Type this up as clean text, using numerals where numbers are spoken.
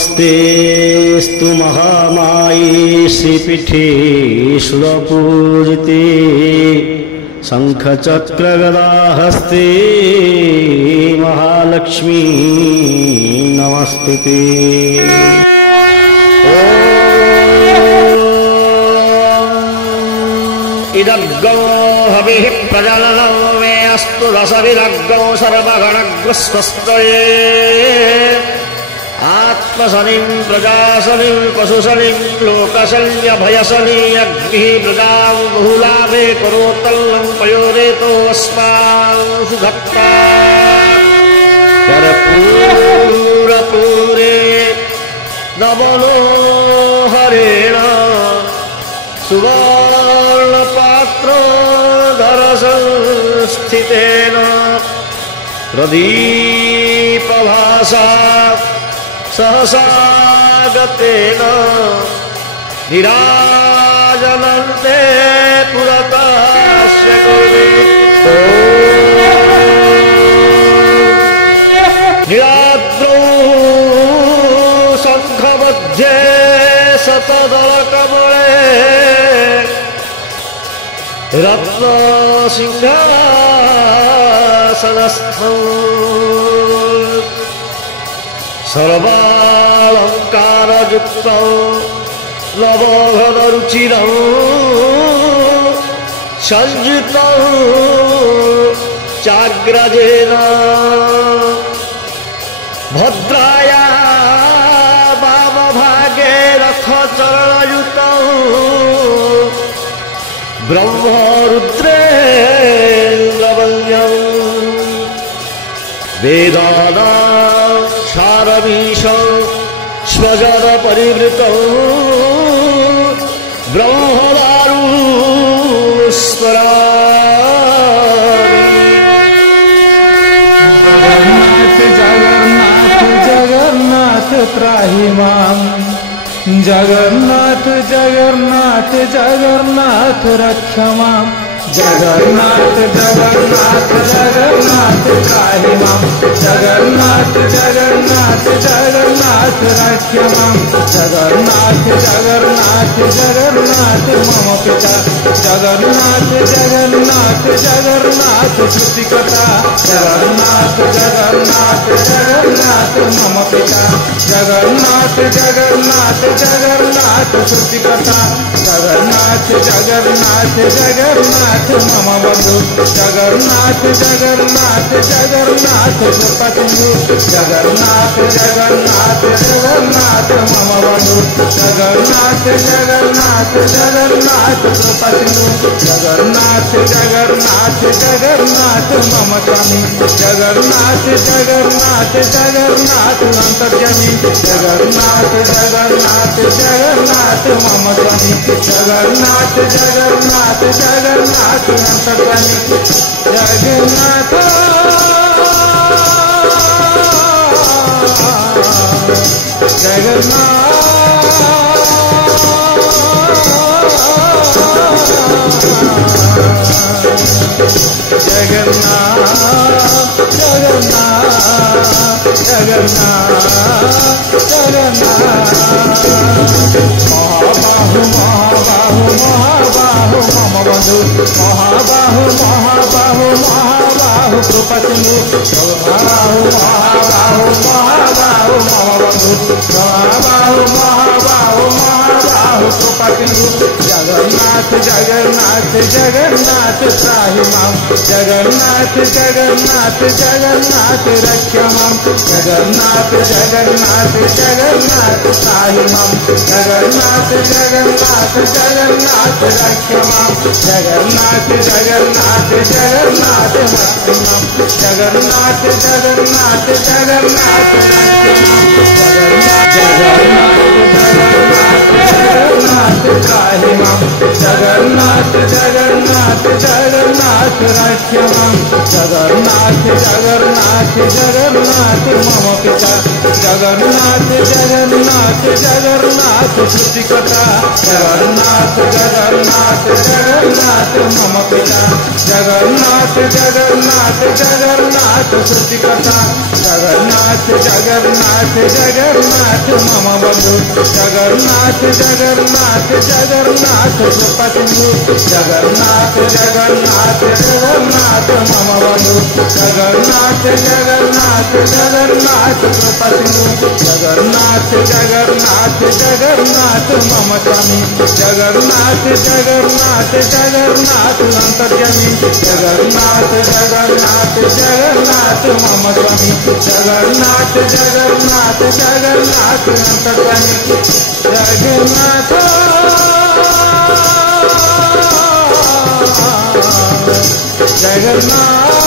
नमस्तेस्तु महामाये श्रीपीठे सुरपूजिते शंखचक्रगदाहस्ते महालक्ष्मी नमस्तुते। इदग्गो हविः प्रजननो मे अस्तु रसविदग्गो सर्वगणग्रस्वस्त्रये आत्मशनिं प्रजाशनिं पशुशनिं लोकशल्यभयशनि अग्निः प्रजां बहुलाभे करोत्तल्लं पयोरेतो अस्मान् सुधत्ता कर्पूरपूरे नवलो हरेण सुवर्णपात्रो धरसंस्थितेन प्रदीपभासा सहसागतेन निराजनन्ते पुरतस्य निराद्रौ शङ्खमध्ये शतदलकमले रत्नसिंहासनस्थौ सर्वालङ्कारयुक्तौ नवघनरुचिरौ संयुतौ चाग्रजेन भद्राया वामभागे रथचरणयुतौ ब्रह्मरुद्रेन्द्रवन्द्यं वेदानां सारमीशौ स्वजन परिवृतौ ब्रह्मदारुस्मरामि। जगन्नाथ जगन्नाथ त्राहि मां जगन्नाथ जगन्नाथ जगन्नाथ रक्ष मां जगन्नाथ जगन्नाथ जगन्नाथ त्राहि मां जगन्नाथ जगन्नाथ जगन्नाथ रक्ष मां जगन्नाथ जगन्नाथ जगन्नाथ मम पिता जगन्नाथ जगन्नाथ जगन्नाथ श्रुतिकथा जगन्नाथ जगन्नाथ जगन्नाथ मम पिता जगन्नाथ जगन्नाथ जगन्नाथ श्रुतिकथा जगन्नाथ जगन्नाथ जगन्नाथ मम बंधु जगन्नाथ जगन्नाथ जगन्नाथ कृपसिंधु जगन्नाथ जगन्नाथ जगन्नाथ मम बंधु जगन्नाथ जगन्नाथ जगन्नाथ कृपसिंधु जगन्नाथ जगन्नाथ जगन्नाथ मम स्वामी जगन्नाथ जगन्नाथ जगन्नाथ अंतर्यामी जगन्नाथ जगन्नाथ जगन्नाथ मम स्वामी जगन्नाथ जगन्नाथ जगन्नाथ अंतर्यामी जगन्नाथ महाबाहु महाबाहु महाबाहु मम बंधु महाबाहु महाबाहु महाबाहु कृपसिंधु महाबाहु महाबाहु महाबाहु मम बंधु महाबाहु महाबाहु महाबाहु कृपसिंधु जगन्नाथ जगन्नाथ जगन्नाथ त्राहि मां जगन्नाथ जगन्नाथ जगन्नाथ रक्ष मां जगन्नाथ जगन्नाथ जगन्नाथ त्राहि मां जगन्नाथ जगन्नाथ जगन्नाथ रक्ष मां जगन्नाथ जगन्नाथ जगन्नाथ रक्ष मां जगन्नाथ जगन्नाथ जगन्नाथ रक्ष मां जगन्नाथ जगन्नाथ जगन्नाथ त्राहि मां जगन्नाथ जगन्नाथ जगन्नाथ रक्ष मां जगन्नाथ जगन्नाथ जगन्नाथ मम पिता जगन्नाथ जगन्नाथ जगन्नाथ सृष्टिकर्ता जगन्नाथ जगन्नाथ जगन्नाथ मम पिता जगन्नाथ जगन्नाथ जगन्नाथ सृष्टिकर्ता जगन्नाथ जगन्नाथ जगन्नाथ मम बंधु जगन्नाथ जगन्नाथ जगन्नाथ कृपा सिंधु जगन्नाथ जगन्नाथ जगन्नाथ मम बंधु जगन्नाथ जगन्नाथ जगन्नाथ कृपा सिंधु जगन्नाथ जगन्नाथ जगन्नाथ मम स्वामी जगन्नाथ जगन्नाथ जगन्नाथ अंतर्यामी जगन्नाथ जगन्नाथ जगन्नाथ मम स्वामी जगन्नाथ जगन्नाथ जगन्नाथ अंतर्यामी जगन्नाथ जगन्नाथ